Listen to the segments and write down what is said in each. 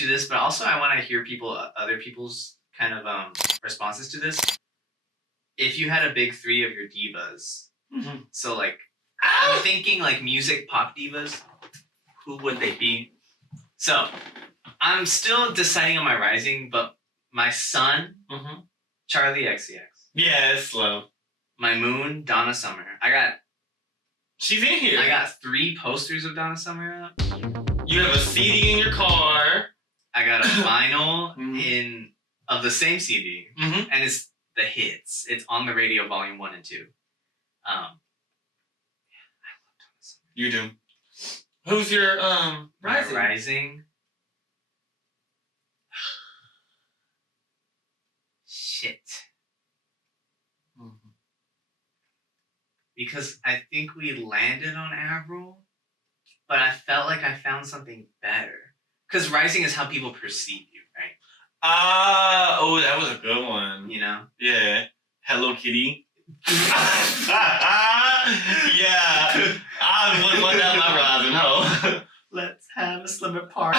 to this, but also I want to hear other people's kind of responses to this. If you had a big three of your divas, so like I'm thinking like music pop divas, who would they be? So I'm still deciding on my rising, but my sun, Charlie XCX. Yeah, it's slow. My moon, Donna Summer. She's in here. I got 3 posters of Donna Summer up. You have a CD in your car. I got a vinyl of the same CD, and it's the hits. It's on the radio, volume 1 and 2. I love Donna Summer. You do. Who's your rising? My rising. Shit. Because I think we landed on Avril, but I felt like I found something better. Because rising is how people perceive you, right? Oh, that was a good one. You know? Yeah. Hello Kitty. Yeah. I wouldn't want that my rising hoe. Let's have a slumber party.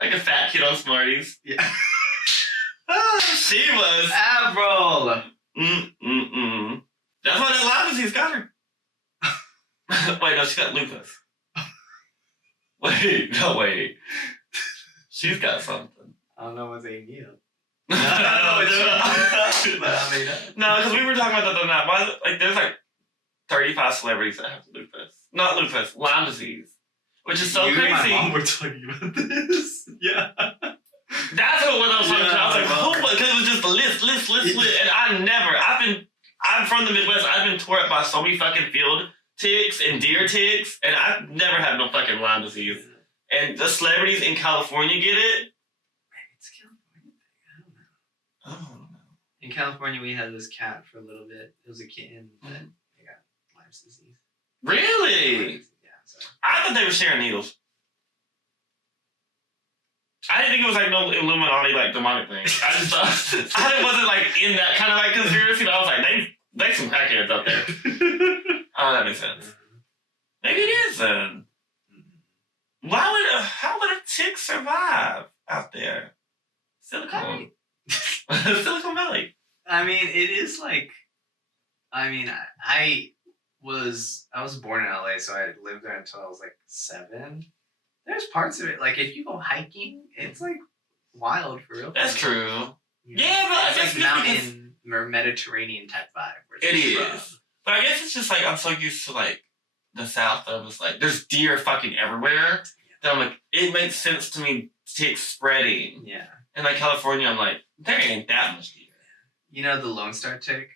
Like a fat kid on Smarties. Yeah. She was. Avril. That's why that live disease got her. Wait, no, she got lupus. Wait. She's got something. I don't know what's a meal. No, because we were talking about that the night. Why? Like, there's like 35 celebrities that have lupus. Not lupus, Lyme disease, which is so crazy. And my mom were talking about this. Yeah. That's what I was talking about. I was like, oh, because it was just list. And I'm from the Midwest. I've been tore up by so many fucking field ticks and deer ticks, and I've never had no fucking Lyme disease. And the celebrities in California get it. It's a California thing. I don't know. In California, we had this cat for a little bit. It was a kitten, but they got Lyme's disease. Really? Yeah. So. I thought they were sharing needles. I didn't think it was like no Illuminati like demonic thing. I just thought I wasn't like in that kind of like conspiracy. But I was like, they some crackheads out there. Oh, that makes sense. Maybe it is then. How would a tick survive out there? Silicon Valley. I mean, it is like. I mean, I was born in LA, so I lived there until I was like 7. There's parts of it, like if you go hiking, it's like wild for real. That's true. You know? Yeah, but I guess like mountain or Mediterranean type vibe. It is. But I guess it's just like I'm so used to like the South that was like there's deer fucking everywhere. That I'm like it makes sense to me tick spreading. Yeah. And like California, I'm like there ain't that much deer. You know the Lone Star tick.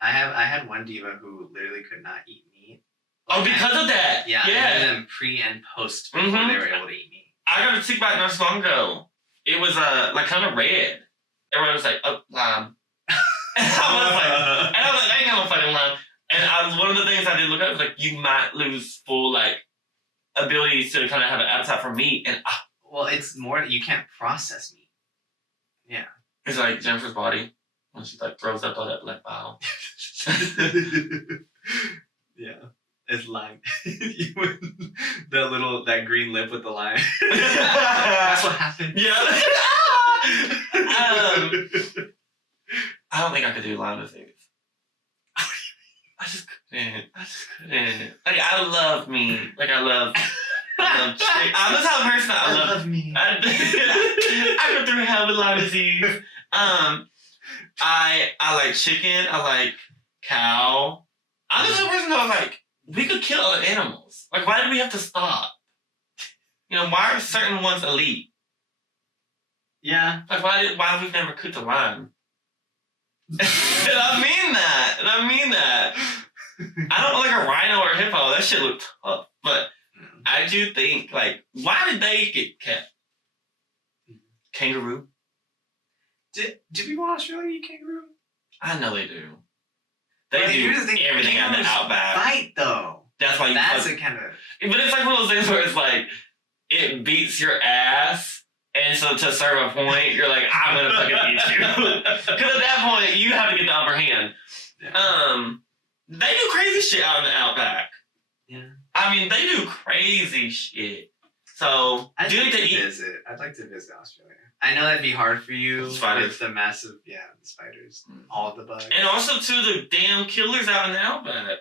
I had one diva who literally could not eat meat. Oh, because of that. Yeah. I had them pre and post before they were able to eat meat. I got a tick bite not so long ago. It was like kind of red. Everyone was like, oh, lime. And I was like, I ain't got no fucking lime. And one of the things I did look at was like, you might lose full like ability to kind of have an appetite for meat. And well, it's more you can't process meat. Yeah. It's like Jennifer's body when she like throws up all that black bile. Yeah. It's lime. that green lip with the lime. That's what happened. Yeah. I don't think I could do lime disease. I just couldn't. Like I love me. Like I love chicken. I'm the type of person I love me. I go through hell with lime disease. I like chicken. I like cow. I'm the type of person that was like, we could kill other animals. Like, why do we have to stop? You know, why are certain ones elite? Yeah. Like, why have we never cooked a lion? And I mean that. I don't like a rhino or a hippo. That shit looked tough. But I do think, like, why did they get kept? Kangaroo? Do people in Australia eat kangaroo? I know they do. They do everything out in the outback. Fight though. That's why you. That's a kind of. But it's like one of those things where it's like it beats your ass, and so to serve a point, you're like, I'm gonna fucking eat you. Because at that point, you have to get the upper hand. Yeah. They do crazy shit out in the outback. Yeah. I mean, they do crazy shit. So, I'd do you like think to they eat? visit. I'd like to visit Australia. I know that'd be hard for you Spiders. with the massive, the spiders, all the bugs. And also, too, the damn killers out in the outback.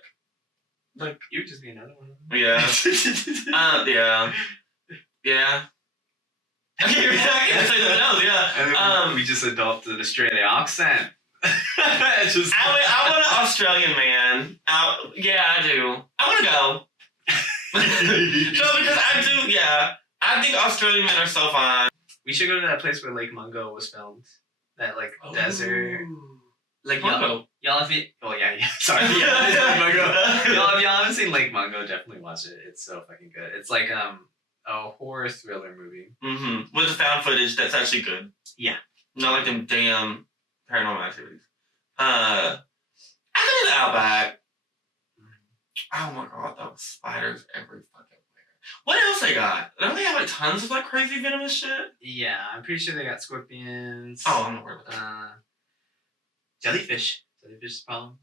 Like, you would just be another one of them. Yeah. Yeah. I can't say nothing else, yeah. And then we just adopted an Australian accent. Just I want an Australian man. Yeah, I do. I want to go. No, because I do, yeah. I think Australian men are so fine. We should go to that place where Lake Mungo was filmed. That, like, desert. Like, Mungo. Y'all have it. Oh, yeah. Sorry. Yeah, Mungo. Y'all haven't seen Lake Mungo, definitely watch it. It's so fucking good. It's like a horror thriller movie. Mm-hmm. With the found footage that's actually good. Yeah. Not like them damn paranormal activities. I think the outback. Oh my god, those spiders every fucking where. What else they got? Don't they have like tons of like crazy venomous shit? Yeah, I'm pretty sure they got scorpions. Oh, I'm not worried about that. Jellyfish. Jellyfish is a problem.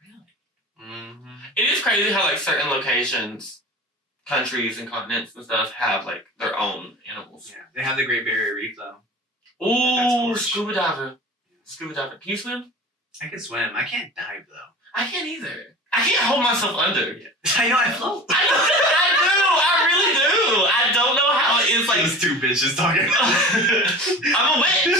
Really? Mm-hmm. It is crazy how like certain locations, countries and continents and stuff have like their own animals. Yeah, they have the Great Barrier Reef though. Ooh, scuba diver. Scuba diver. Can you swim? I can swim. I can't dive though. I can't either. I can't hold myself under. I know I float. I do. I really do. I don't know how it is like. Those two bitches talking. I'm a witch.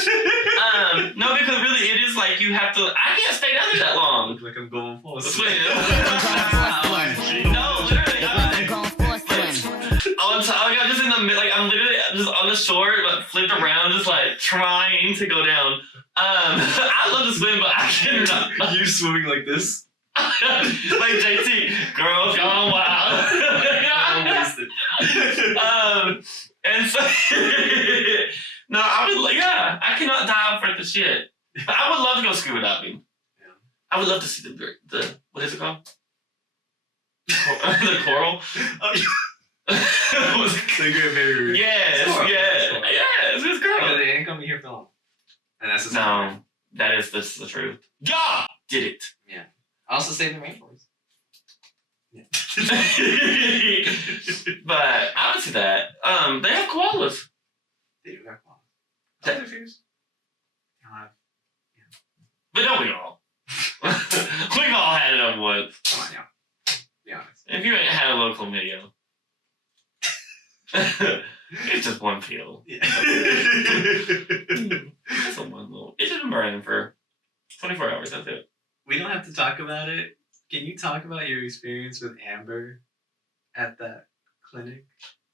No, because really it is like you have to. I can't stay down there that long. Look like I'm going for a Swim. swim. No, literally. I'm going for a swim. On top, like, I'm just in the like I'm literally just on the shore, but flipped around, just like trying to go down. I love to swim, but I cannot. You swimming like this? Like JT, girls gone wild. And so no, I would I cannot dive for the shit. But I would love to go scuba diving. Yeah. I would love to see the what is it called? The coral. Oh, the Great Barrier Reef. Yes, it's Because cool. they ain't coming here film. And that's the No, this is the truth. God did it. Yeah. I also saved the rainforest. Yeah. But I would see that. They have koalas. They do have claws. That- Other fears? But don't we all? We've all had it on once. Come on, y'all. Be honest. If you ain't had a local video, it's just one pill. Yeah. It's a one little. It's just burning for 24 hours. That's it. We don't have to talk about it. Can you talk about your experience with Amber at that clinic?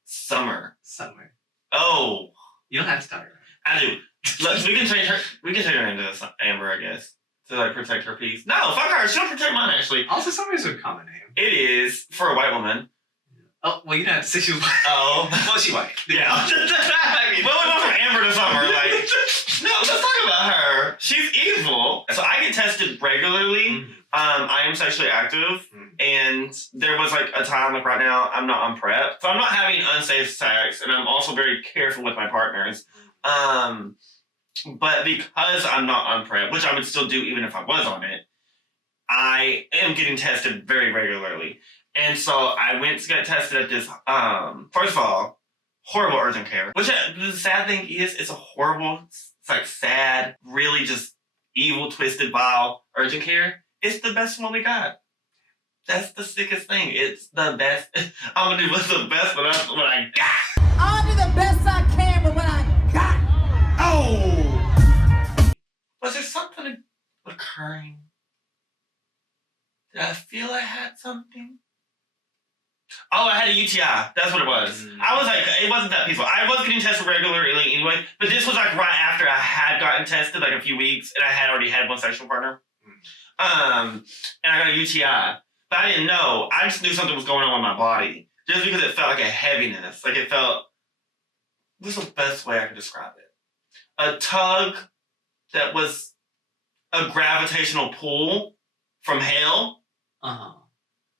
Summer. Oh. You don't have to talk about it. I do. Look, we can change her. We can change her into Amber, I guess, to like protect her peace. No, fuck her. She'll protect mine. Actually, Also, Summer is a common name. it is for a white woman. Oh, well, you don't have to say she was white. Oh, Well, she white. Yeah. I mean, well, we went from Amber to Summer. Like, no, let's talk about her. She's evil. So I get tested regularly. I am sexually active, and there was like a time, like right now, I'm not on PrEP, so I'm not having unsafe sex, and I'm also very careful with my partners. But because I'm not on PrEP, which I would still do even if I was on it, I am getting tested very regularly. And so I went to get tested at this, first of all, horrible urgent care. Which the sad thing is, it's a horrible, it's like sad, really just evil, twisted, vile urgent care. It's the best one we got. That's the sickest thing. It's the best. I'm gonna do what's the best what I got. I'll do the best I can with what I got. Oh! Was there something occurring? Did I feel I had something? Oh, I had a UTI. That's what it was. I was like, it wasn't that peaceful. I was getting tested regularly anyway, but this was like right after I had gotten tested, like a few weeks, and I had already had one sexual partner. And I got a UTI. But I didn't know. I just knew something was going on with my body. Just because it felt like a heaviness. Like it felt, what's the best way I can describe it? A tug that was a gravitational pull from hell. Uh-huh.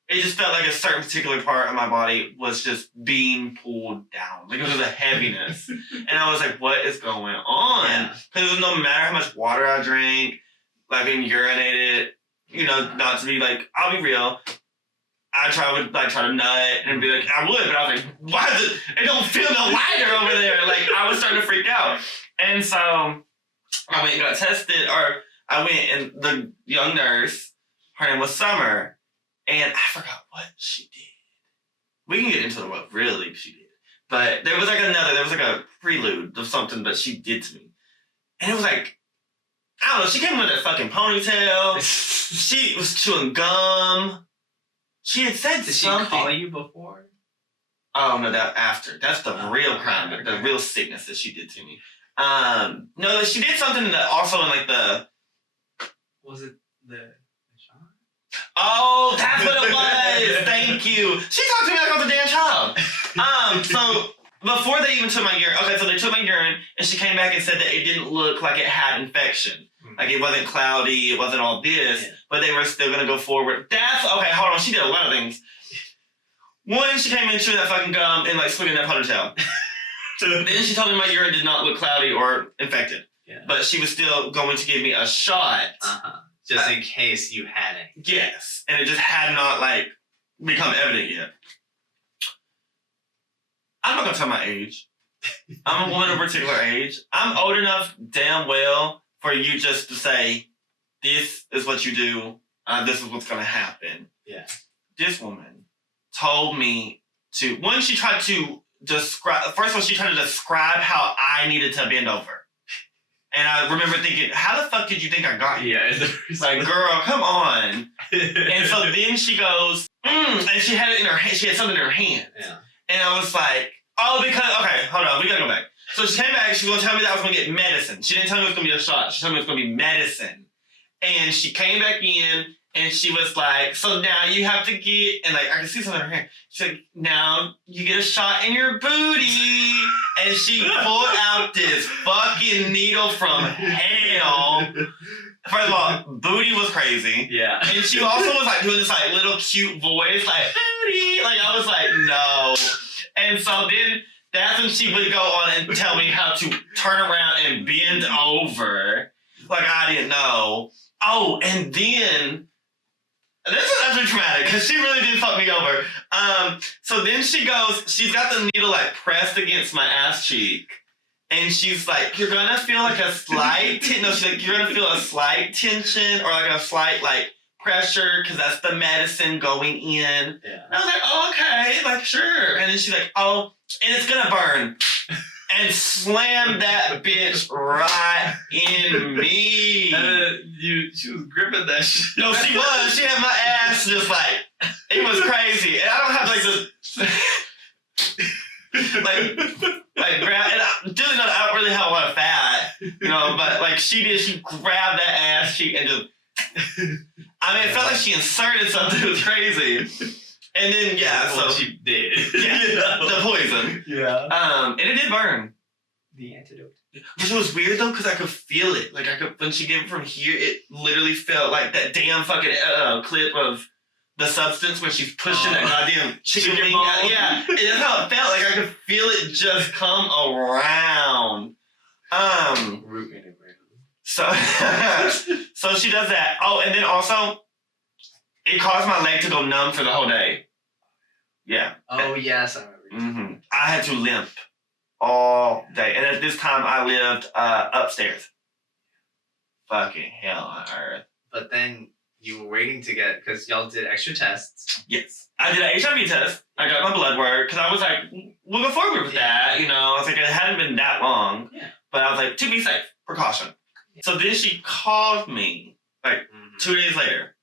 It just felt like a certain particular part of my body was just being pulled down. Like it was a heaviness. And I was like, what is going on? Because no matter how much water I drank, like being urinated, you know, not to be like, I'll be real. I would like try to nut and be like, I would, but I was like, why does it don't feel no lighter over there? Like I was starting to freak out. And so I went and got tested, or I went and the young nurse, her name was Summer, and I forgot what she did. We can get into what really she did. But there was like a prelude of something that she did to me. And it was like, I don't know, she came with that fucking ponytail. She was chewing gum. She had said Did something. she call you before? Oh no, that after. That's the real crime, the real sickness that she did to me. No, she did something that also in like the. Was it the shot? Oh, that's what it was. Thank you. She talked to me like I was a damn child. So before they even took my urine, okay, so they took my urine and she came back and said that it didn't look like it had infection. Like it wasn't cloudy, it wasn't all this, but they were still gonna go forward. That's okay. Hold on, she did a lot of things. One, she came in chewing that fucking gum and like swinging that ponytail. Then she told me my urine did not look cloudy or infected, but she was still going to give me a shot, just in case you had it. Yes, and it just had not like become evident yet. I'm not gonna tell my age. I'm a woman of a particular age. I'm old enough, damn well, for you just to say, this is what you do, this is what's gonna happen. Yeah. This woman told me to, when she tried to describe, first of all, she tried to describe how I needed to bend over. And I remember thinking, how the fuck did you think I got here? Yeah. It's like, girl, come on. And so then she goes, and she had it in her hand, she had something in her hand. Yeah. And I was like, oh, because, okay, hold on, we gotta go back. So she came back, she was gonna tell me that I was gonna get medicine. She didn't tell me it was gonna be a shot. She told me it was gonna be medicine. And she came back in and she was like, so now you have to get, and like, I can see something in her hair. She's like, now you get a shot in your booty. And she pulled out this fucking needle from hell. First of all, booty was crazy. Yeah. And she also was like doing this like little cute voice, like, booty. Like, I was like, no. And so then that's when she would go on and tell me how to turn around and bend over. Like I didn't know. Oh, and then this is actually traumatic because she really did fuck me over. So then she goes, she's got the needle like pressed against my ass cheek. And she's like, you're gonna feel like a slight she's like, you're gonna feel a slight tension or like a slight like pressure because that's the medicine going in. Yeah. And I was like, oh, okay, like sure. And then she's like, oh, and it's gonna burn. And slammed that bitch right in me. She was gripping that shit. No, she was. She had my ass just like, it was crazy. And I don't have like this, like grab, and I don't really have a lot of fat, you know, but like she did, she grabbed that ass cheek and just, I mean, it felt like she inserted something. It was crazy. And then, so she did. Yeah, the poison. Yeah. And it did burn. The antidote. Which was weird though, because I could feel it. Like when she gave it from here, it literally felt like that damn fucking clip of the substance when she's pushing that goddamn chicken wing out. Yeah, that's how it felt. Like I could feel it just come around. Root integrated. So, so she does that. Oh, and then also, it caused my leg to go numb for the whole day. Yeah. Oh yes, I remember. Mm-hmm. I had to limp all day, and at this time I lived upstairs. Fucking hell on earth. But then you were waiting to get, because y'all did extra tests. Yes. I did an HIV test. I got my blood work, because I was like, we'll go forward with that. You know, I was like, it hadn't been that long. Yeah. But I was like, to be safe, precaution. Yeah. So then she called me, like, 2 days later.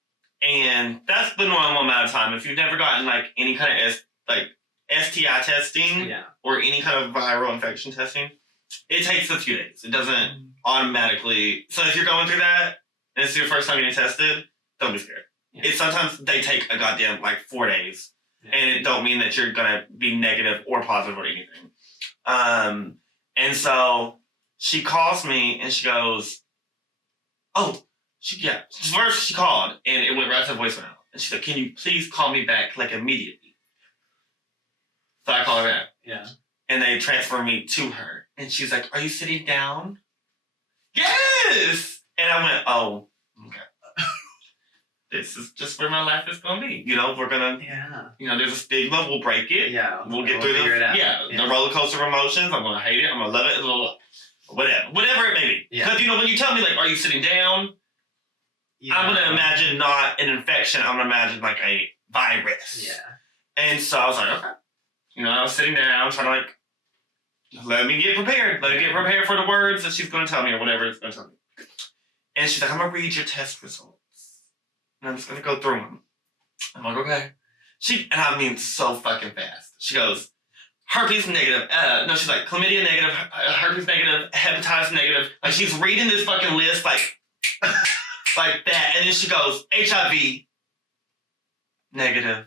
And that's the normal amount of time. If you've never gotten, like, any kind of, STI testing or any kind of viral infection testing, it takes a few days. It doesn't automatically. So if you're going through that, and it's your first time getting tested, don't be scared. Yeah. Sometimes they take a goddamn 4 days, and it don't mean that you're gonna be negative or positive or anything. And so she calls me and she goes, first she called and it went right to voicemail, and she's like, "Can you please call me back immediately?" So I call her back. Yeah. And they transfer me to her, and she's like, "Are you sitting down?" Yes. And I went, "Oh, okay." this is just where my life is gonna be. You know, we're gonna, Yeah. you know, there's a stigma. We'll break it. Yeah. We'll get through figure it out. the roller coaster of emotions. I'm gonna hate it. I'm gonna love it. Whatever it may be. Yeah. Because you know, when you tell me like, are you sitting down? Yeah. I'm gonna imagine not an infection. I'm gonna imagine like a virus. Yeah. And so I was like, okay. You know, I was sitting down trying to like, let me get prepared. Let me get prepared for the words that she's gonna tell me or whatever it's gonna tell me. And she's like, I'm gonna read your test results. And I'm just gonna go through them. I'm like, okay. And I mean so fucking fast. She goes, herpes negative. No, she's like, chlamydia negative, herpes negative, hepatitis negative. Like she's reading this fucking list like, like that. And then she goes, HIV negative.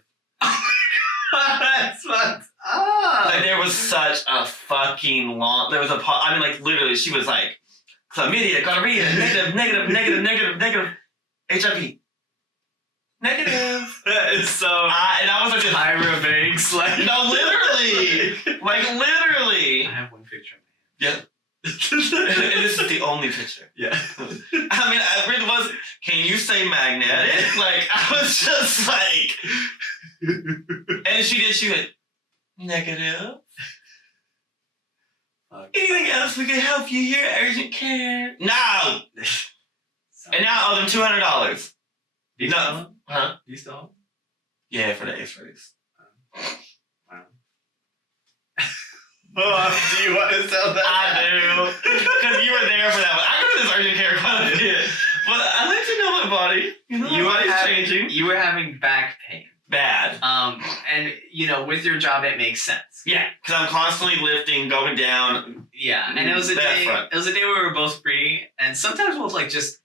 That's fucked up. Like there was such a fucking long. There was I mean, like literally, she was like, chlamydia, gonorrhea, negative, HIV, negative. That is so. And I was like, Tyra Banks, like. no, literally, like literally. I have one picture. Yeah. And this is the only picture. Yeah. I mean, I really was. Can you say magnetic? Like I was just like. And she went, negative. Anything else we can help you here? Urgent care? No! And now I owe them $200. Do you No. still? Huh? Do you still? Yeah, for the x-rays. Wow. Oh, do you want to sell that? I do. Because you were there for that one. I go to this urgent care quite a bit. But I let you know my body. You know, You my were body's having, changing. you were having back pain. Bad. And you know, with your job, it makes sense. Yeah, because I'm constantly lifting, going down. Yeah, and it was a That day. front. It was a day where we were both free, and sometimes we'll like just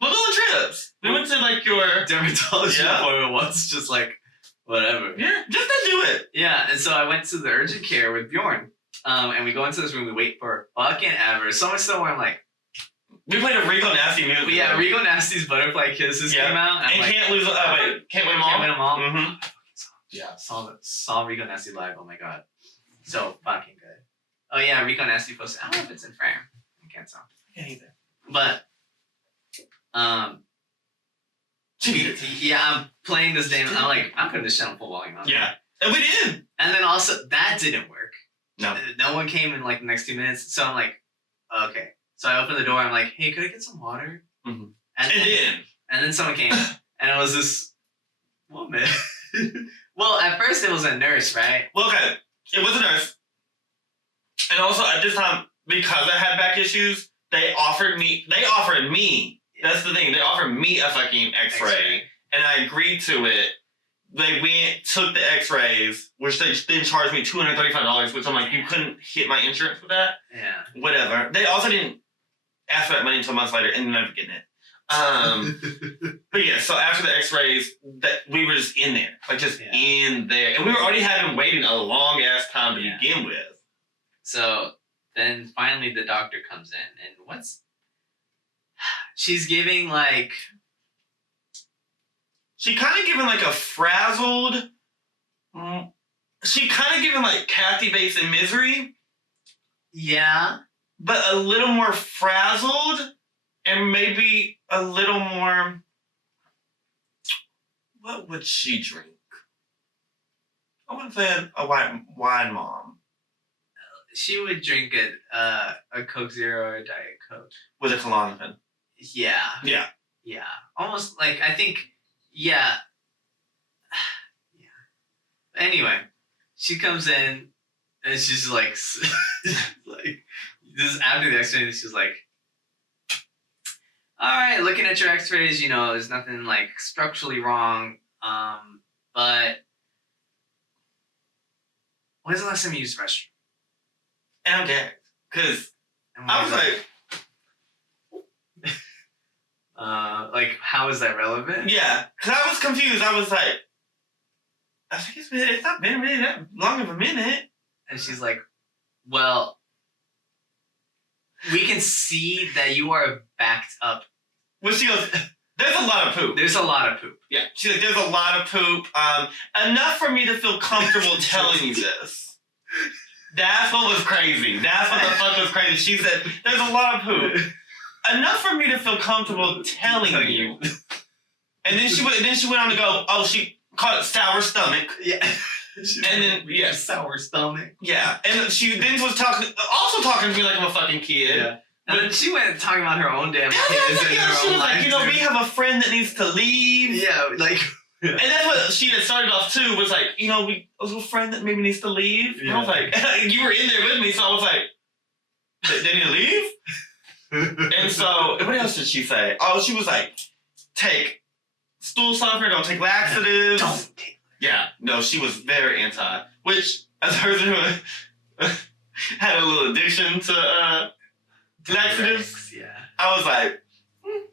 We'll go on trips. We went to like your... dermatology Yeah. appointment once, just like whatever. Yeah, just to do it. Yeah, and so I went to the urgent care with Bjorn, and we go into this room. We wait for fucking ever. So much so where I'm like, We played a Rico Nasty music. but yeah, Rico Nasty's Butterfly Kisses Yeah. came out. And like, Can't Lose... wait, Can't Win 'Em All? Can't Win 'Em All. Mm-hmm. Yeah, saw Rico Nasty live. Oh my god, so fucking good. Oh yeah, Rico Nasty posted. I don't know if it's in frame. I can't tell. Yeah, either. But yeah, I'm playing this game. And I'm like, I'm putting this shit on full volume. Yeah. And we did. And then also that didn't work. No. No one came in like the next 2 minutes. So I'm like, okay. So I opened the door. I'm like, hey, could I get some water? Mhm. And then someone came, and it was this woman. Well, at first it was a nurse, right? Well, okay. It was a nurse. And also at this time, because I had back issues, they offered me, that's the thing, they offered me a fucking x-ray. And I agreed to it. They went, took the x-rays, which they then charged me $235, which I'm like, you couldn't hit my insurance with that? Yeah. Whatever. They also didn't ask for that money until months later and ended up getting it. But yeah, so after the x-rays, that we were just in there. Like just in there. And we were already having waiting a long ass time to begin with. So then finally the doctor comes in, and she's giving like... She kind of giving like a frazzled... She kind of giving like Kathy Bates in Misery. Yeah. But a little more frazzled. And maybe a little more... What would she drink? I would say a wine mom. She would drink a Coke Zero or a Diet Coke. With a Klonopin. Yeah. Yeah. Yeah. Almost like, I think, yeah. Yeah. Anyway, she comes in and she's like, like, this is after the x-ray, she's like, all right, looking at your x-rays, you know, there's nothing like structurally wrong. But when's the last time you used the restroom? And I'm gagged. Because I was like, how is that relevant? yeah. Because I was confused. I was like, I think it's not been really that long of a minute. And she's like, well, we can see that you are backed up. Well, she goes, there's a lot of poop. There's a lot of poop. Yeah. She's like, there's a lot of poop. Enough for me to feel comfortable telling you this. That's what was crazy. That's what the fuck was crazy. She said, there's a lot of poop. Enough for me to feel comfortable telling you And then she went on to go, oh, she called it sour stomach. Yeah. And then, yeah. Sour stomach. Yeah. And she then was talking to me like I'm a fucking kid. Yeah. And then she went talking about her own damn kids and her she own was like, life. you know, we have a friend that needs to leave. Yeah, like... And that's what she had started off too, was like, you know, we a little friend that maybe needs to leave. Yeah. And I was like, you were in there with me, so I was like, they need to leave? And so, what else did she say? Oh, she was like, take stool softener, don't take laxatives. Don't take... Yeah, no, she was very anti. Which, as a person who had a little addiction to laxatives, Yeah. I was like,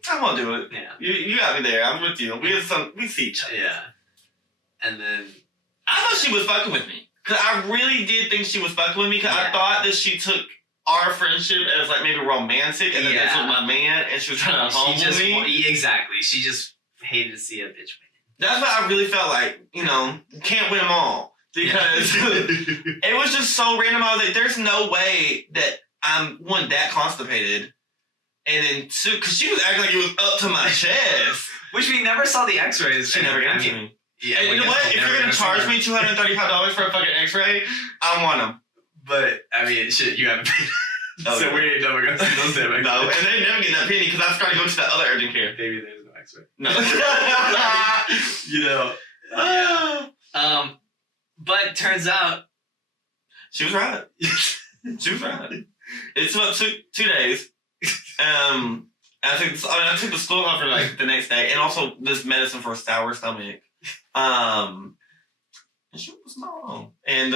I won't do it. Yeah. You got me there. I'm with you. We see each other. Yeah. And then... I thought she was fucking with me. Because I really did think she was fucking with me. Because Yeah. I thought that she took our friendship as like maybe romantic. And then this was my man. And she was trying to humble me. Exactly. She just hated to see a bitch win. That's why I really felt like, you know, you can't win them all. Because it was just so random. I was like, there's no way that I'm, one, that constipated. And then two, because she was acting like it was up to my chest. Which we never saw the x-rays. She never gave it to me. Yeah, And you know what? If you're going to charge me $235 for a fucking x-ray, I want them. But, I mean, shit, you haven't paid. Oh, So yeah. we ain't never going to see those damn x-rays. No, and they never get that penny because I started going to that other urgent care. Maybe there's no x-ray. No. You know. Yeah. But turns out... She was right. She was right. It's about 2 days. I took the school off for like the next day, and also this medicine for a sour stomach. And she was wrong. And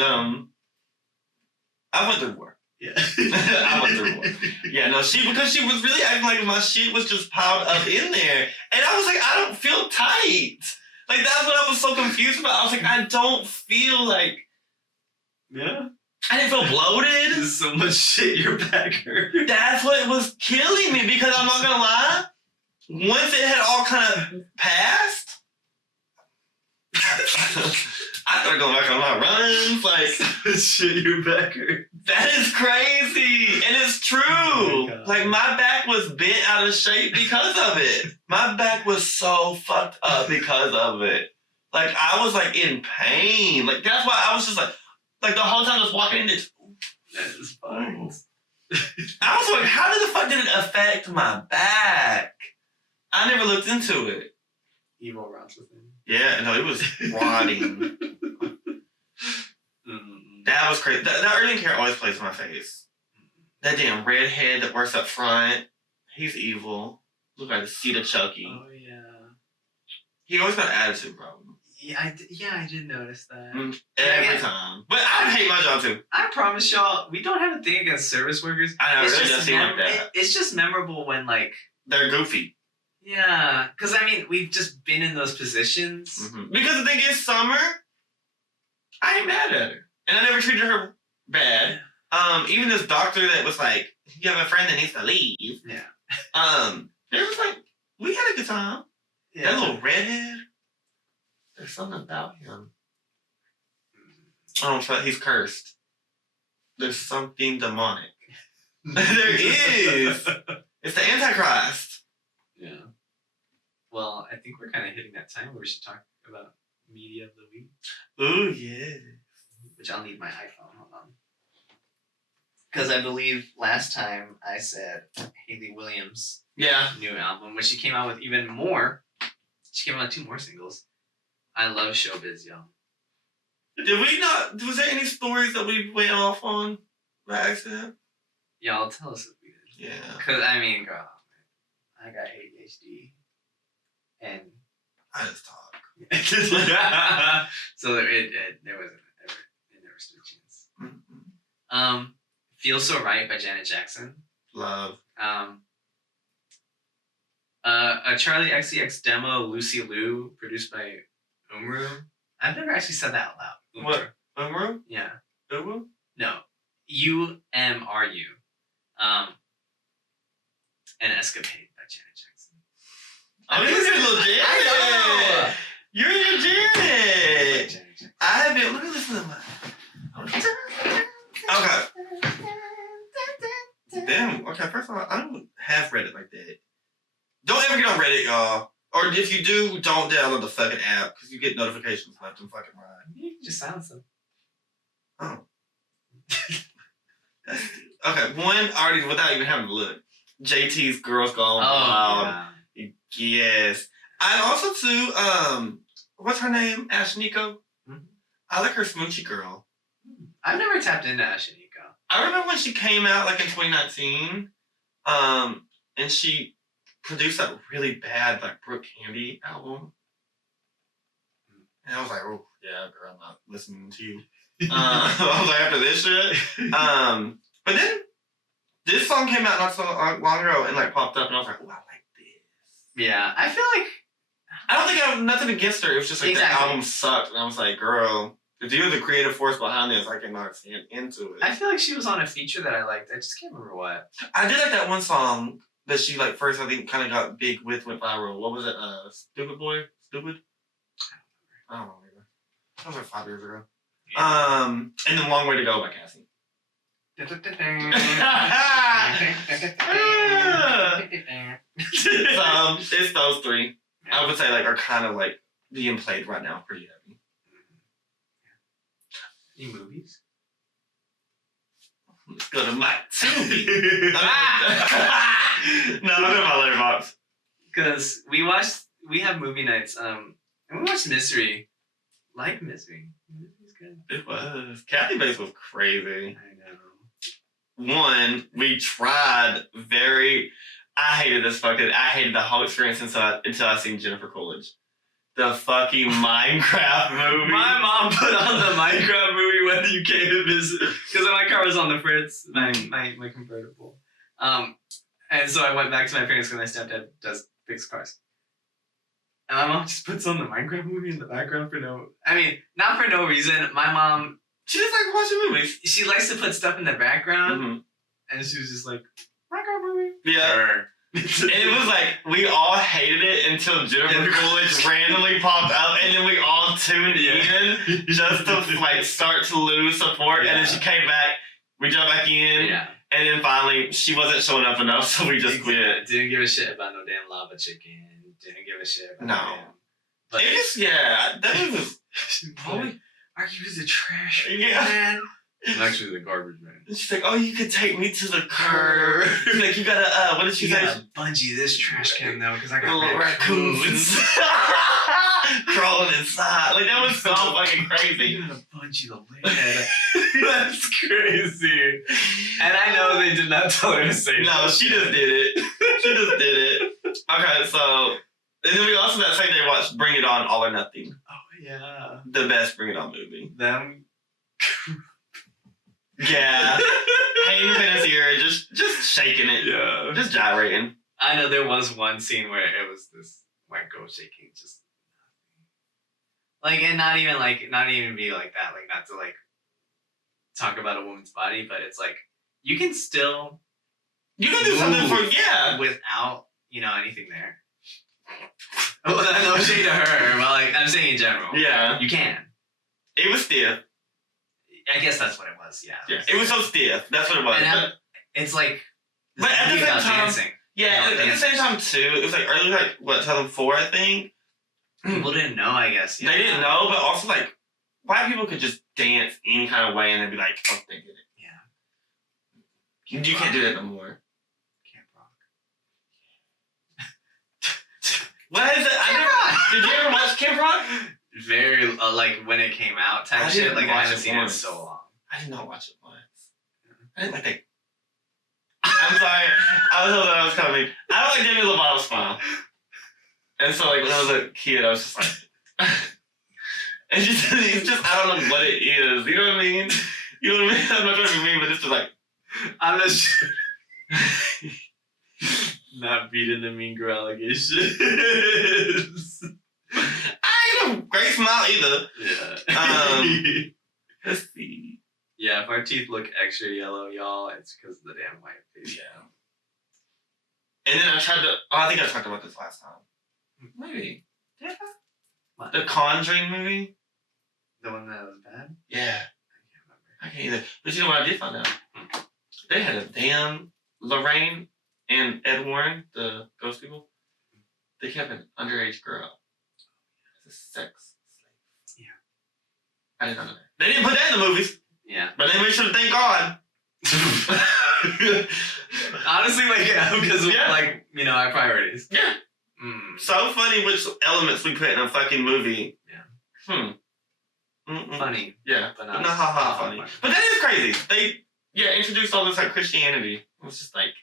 I went through war. Yeah. I went through war. Yeah, no, because she was really acting like my shit was just piled up in there, and I was like, I don't feel tight. Like that's what I was so confused about. I was like, I don't feel like. Yeah. I didn't feel bloated. There's so much shit your back hurt. That's what was killing me because I'm not gonna lie. Once it had all kind of passed, I started going back on my runs. Like shit your back hurt. that is crazy, and it's true. Oh Like my back was bent out of shape because of it. My back was so fucked up because of it. Like I was like in pain. Like that's why I was just like the whole time I was walking in this. That is fine. I was like, how the fuck did it affect my back? I never looked into it. Evil rots within. Yeah, no, it was rotting. That was crazy. That urgent care always plays in my face. That damn redhead that works up front, he's evil. Look like the seat of Chucky. Oh, yeah. He always got an attitude problem. Yeah, I did notice that. Every time. But I hate my job too. I promise y'all, we don't have a thing against service workers. I know, it It's really just does seem like that. It's just memorable when, like... They're goofy. Yeah, because, I mean, we've just been in those positions. Mm-hmm. Because the thing is, Summer, I ain't mad at her. And I never treated her bad. Even this doctor that was like, you have a friend that needs to leave. Yeah. It was like, we had a good time. Yeah. That little redhead, there's something about him. I don't know, he's cursed. There's something demonic. There is. It's the Antichrist. Yeah. Well, I think we're kind of hitting that time where we should talk about media of the week. Ooh, yeah. Which I'll need my iPhone. Hold on. Because I believe last time I said Hayley Williams' new album, which she came out with even more. She came out with 2 more singles. I love Showbiz, y'all. Did we not? Was there any stories that we went off on by accident? Y'all tell us if we did. Yeah. Because, I mean, girl, I got ADHD. And I just talk. so there wasn't ever, it never stood a chance. Mm-hmm. Feel So Right by Janet Jackson. Love. A Charlie XCX demo, Lucy Liu, produced by Umru. I've never actually said that out loud. What? Umru? Yeah. Umru? No. UMRU. And Escapade by Janet Jackson. Oh, you're a little Janet. I know. You're your Janet. Janet Jackson. I have been. Let me listen to mine. Okay. Damn. Okay. First of all, I don't have Reddit like that. Don't ever get on Reddit, y'all. Or Or if you do, don't download the fucking app because you get notifications left and fucking right. You can just silence them. Oh. Okay, one already without even having to look. JT's Girls Gone Wild. Yeah. Yes. And also too, what's her name? Ashniko. Mm-hmm. I like her smoochy girl. I've never tapped into Ashniko. I remember when she came out like in 2019, and she produced that really bad like Brooke Candy album. And I was like, oh yeah, girl, I'm not listening to you. I was like, after this shit. But then this song came out not so long ago and like popped up, and I was like, oh, I like this. Yeah, I feel like I don't think I have nothing against her. It was just like Exactly. the album sucked, and I was like, girl, if you're the creative force behind this, I cannot stand into it. I feel like she was on a feature that I liked. I just can't remember what. I did like that one song that she like first I think kind of got big with, went viral. What was it? Stupid Boy? Stupid? I don't know either. That was like 5 years ago. Yeah. And then Long Way to Go by Cassie. It's those three. I would say like are kind of like being played right now pretty heavy. Any movies? Let's go to my Tubi. No, I'm in my Letterboxd. Because we have movie nights, and we watched Misery. Like Misery. Misery's good. It was. Kathy Bates was crazy. I know. One, we tried I hated the whole experience until I seen Jennifer Coolidge. The fucking Minecraft movie. My mom put on the Minecraft movie when you came to visit. Because my car was on the Fritz, my convertible. And so I went back to my parents because my stepdad does fix cars. And my mom just puts on the Minecraft movie in the background not for no reason. My mom, She just like watching movies. she likes to put stuff in the background. Mm-hmm. And she was just like, Minecraft movie? Yeah. Sure. It was like, we all hated it until Jennifer Coolidge randomly popped up, and then we all tuned in just to like start to lose support. Yeah. And then she came back, we jumped back in, Yeah. and then finally she wasn't showing up enough, so we just quit. Didn't give a shit about no damn lava chicken. Didn't give a shit about No. no damn. But It just, yeah, that was Like, are you the trash Yeah. man? I'm actually the garbage man. She's like, oh, you could take me to the curb. She's like, you gotta, what did she You say? gotta bungee this trash can though, because I got Little raccoons. crawling inside. Like, that was so fucking crazy. You gotta bungee the lid. That's crazy. And I know they did not tell her to say No, that. she just did it. She just did it. Okay, so, and then we also that same day watched Bring It On, All or Nothing. Oh yeah. The best Bring It On movie. Them. Yeah. Hayden Panettiere just shaking it. Yeah. Just gyrating. I know there was one scene where it was this white girl shaking just like, and not even be like that, like not to like talk about a woman's body, but it's like you can still You can do something for, yeah. without anything there. Oh, no shade to her, but like I'm saying in general. Yeah. You can. It was stiff. I guess that's what it was. Yeah. Yeah. It was so stiff. That's what it was. And it's like. But at the movie same about time- dancing. Yeah, No, at the same time too, it was like early, like what 2004, I think. People didn't know, I guess. They didn't know, but also like white people could just dance any kind of way and they'd be like, "Oh, they did it." Yeah. You can't do that no more. Camp Rock. What is it? Did you ever watch Camp Rock? Very like when it came out type I shit. didn't Like I watch haven't it seen it in once. so long. I did not watch it once. I didn't like that. I'm sorry. I was hoping I was coming. I don't like Demi Lovato's smile. And so like when I was a kid, I was just like, it's just I don't know what it is. You know what I mean? You know what I mean? I'm not trying to be mean, but it's just like I'm not sure. Not beating the mean girl allegations. I ain't a great smile either. Yeah. Let's see. Yeah, if our teeth look extra yellow, y'all, it's because of the damn white face. Yeah. And then I tried to. Oh, I think I talked about this last time. Maybe. Yeah. What? The Conjuring movie. The one that was bad? Yeah. I can't remember. I can't either. But you know what I did find out? They had a damn Lorraine and Ed Warren, the ghost people. they kept an underage girl as a sex slave. Yeah. I didn't know that. They didn't put that in the movies, Yeah. but they made sure to thank God. Honestly, like, yeah, because Yeah. like, you know, our priorities. Yeah. So funny which elements we put in a fucking movie. Yeah. Funny. Yeah. But But not ha funny. But that is crazy. They introduced all this like Christianity. It was just like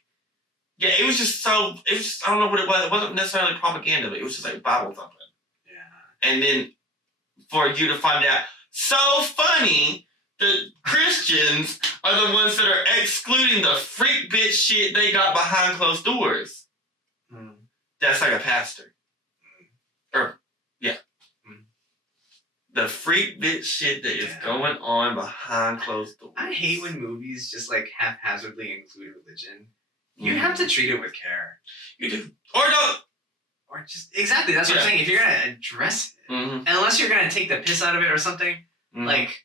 it was just I don't know what it was. It wasn't necessarily propaganda, but it was just like Bible thumping. Yeah. And then for you to find out so funny the Christians are the ones that are excluding the freak bitch shit they got behind closed doors. That's like a pastor. Or, yeah. The freak bitch shit that is going on behind closed doors. I hate when movies just like haphazardly include religion. You have to treat it with care. You do. Or don't. Or just, exactly, that's what I'm saying. If you're going to address it, unless you're going to take the piss out of it or something, like...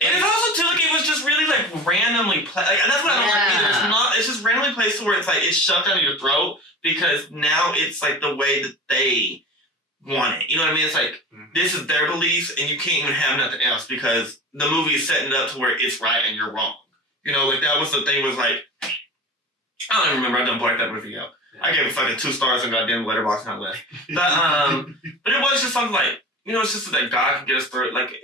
And it's also too like it was just really like randomly placed. Like, and that's what I don't like either. It's just randomly placed to where it's like it's shoved down your throat because now it's like the way that they want it. You know what I mean? It's like this is their beliefs and you can't even have nothing else because the movie is setting it up to where it's right and you're wrong. You know, like that was the thing was like I don't even remember. I done blacked that movie out. I gave it fucking 2 stars and goddamn letterbox and I left. But it was just something like it's just that God can get us through it. Like.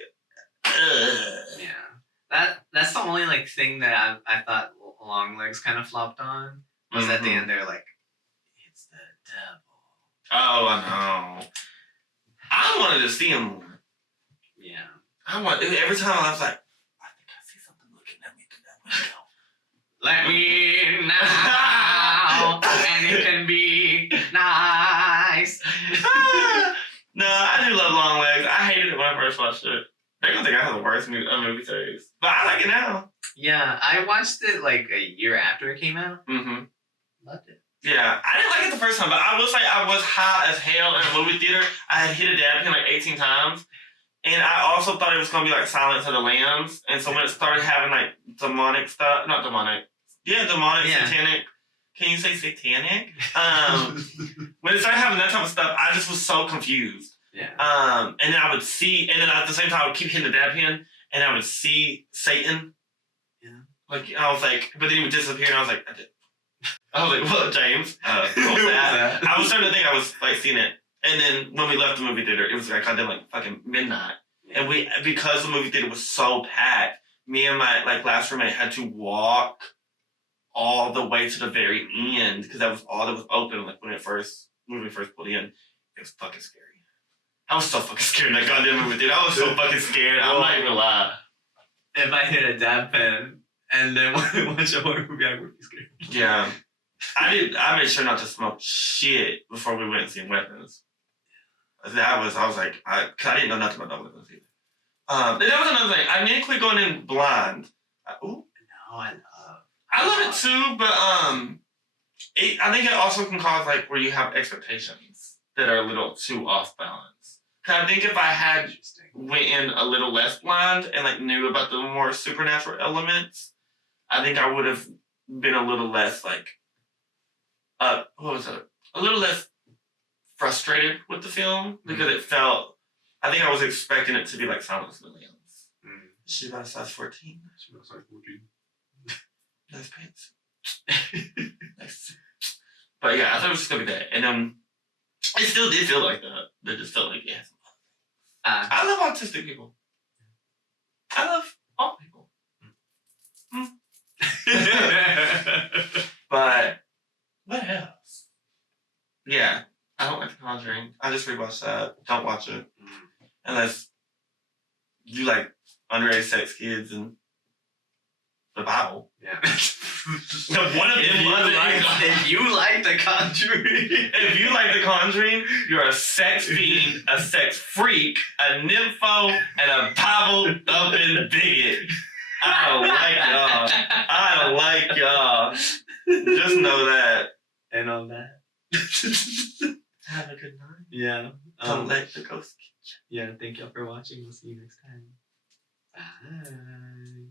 Yeah, that's the only like thing that I thought Longlegs kind of flopped on was at the end they're like, it's the devil. Oh, I know. I wanted to see him more. Yeah, every time I was like, I think I see something looking at me through that window. Let me now, and it can be nice. No, I do love Longlegs. I hated it when I first watched it. They're gonna think I have the worst movie series. But I like it now. Yeah, I watched it like a year after it came out. Loved it. Yeah, I didn't like it the first time, but I will say I was high as hell in a movie theater. I had hit a dab pin like 18 times. And I also thought it was gonna be like Silence of the Lambs. And so when it started having like demonic stuff, not demonic. Yeah, demonic, satanic. Can you say satanic? When it started having that type of stuff, I just was so confused. Yeah. And then I would see, and then at the same time I would keep hitting the dab pin, and I would see Satan. Yeah. Like I was like, but then he would disappear, and I was like, I was like, what, James? What was that? I was starting to think I was like seeing it, and then when we left the movie theater, it was like goddamn like fucking midnight, and because the movie theater was so packed, me and my like last roommate had to walk all the way to the very end because that was all that was open. Like when we first pulled in, it was fucking scary. I was so fucking scared in that goddamn movie, dude. I was so fucking scared. I'm not even lie. If I hit a dab pen and then watch a horror movie, I would be scared. Yeah. I made sure not to smoke shit before we went and seen Weapons. I was like, cause I didn't know nothing about Weapons either. And that was another thing. I need to quit going in blind. I love it too, but I think it also can cause like where you have expectations that are a little too off balance. Cause I think if I had went in a little less blind and like knew about the more supernatural elements, I think I would have been a little less like, a little less frustrated with the film because it felt. I think I was expecting it to be like Silence of the Lambs. She's about a size 14. Nice pants. Nice. But yeah, I thought it was just gonna be that, and it still did feel like that. It just felt like yes. I love autistic people. I love all people. But what else? Yeah, I don't like The Conjuring. I just rewatched that. Don't watch it unless you like underage sex kids and the Bible. Yeah. One of them if you like The Conjuring. If you like The Conjuring, you're a sex fiend, a sex freak, a nympho, and a Bible thumping bigot. I don't like y'all. Just know that. And on that. Have a good night. Yeah. Don't let the ghost get you. Yeah, thank y'all for watching. We'll see you next time. Bye.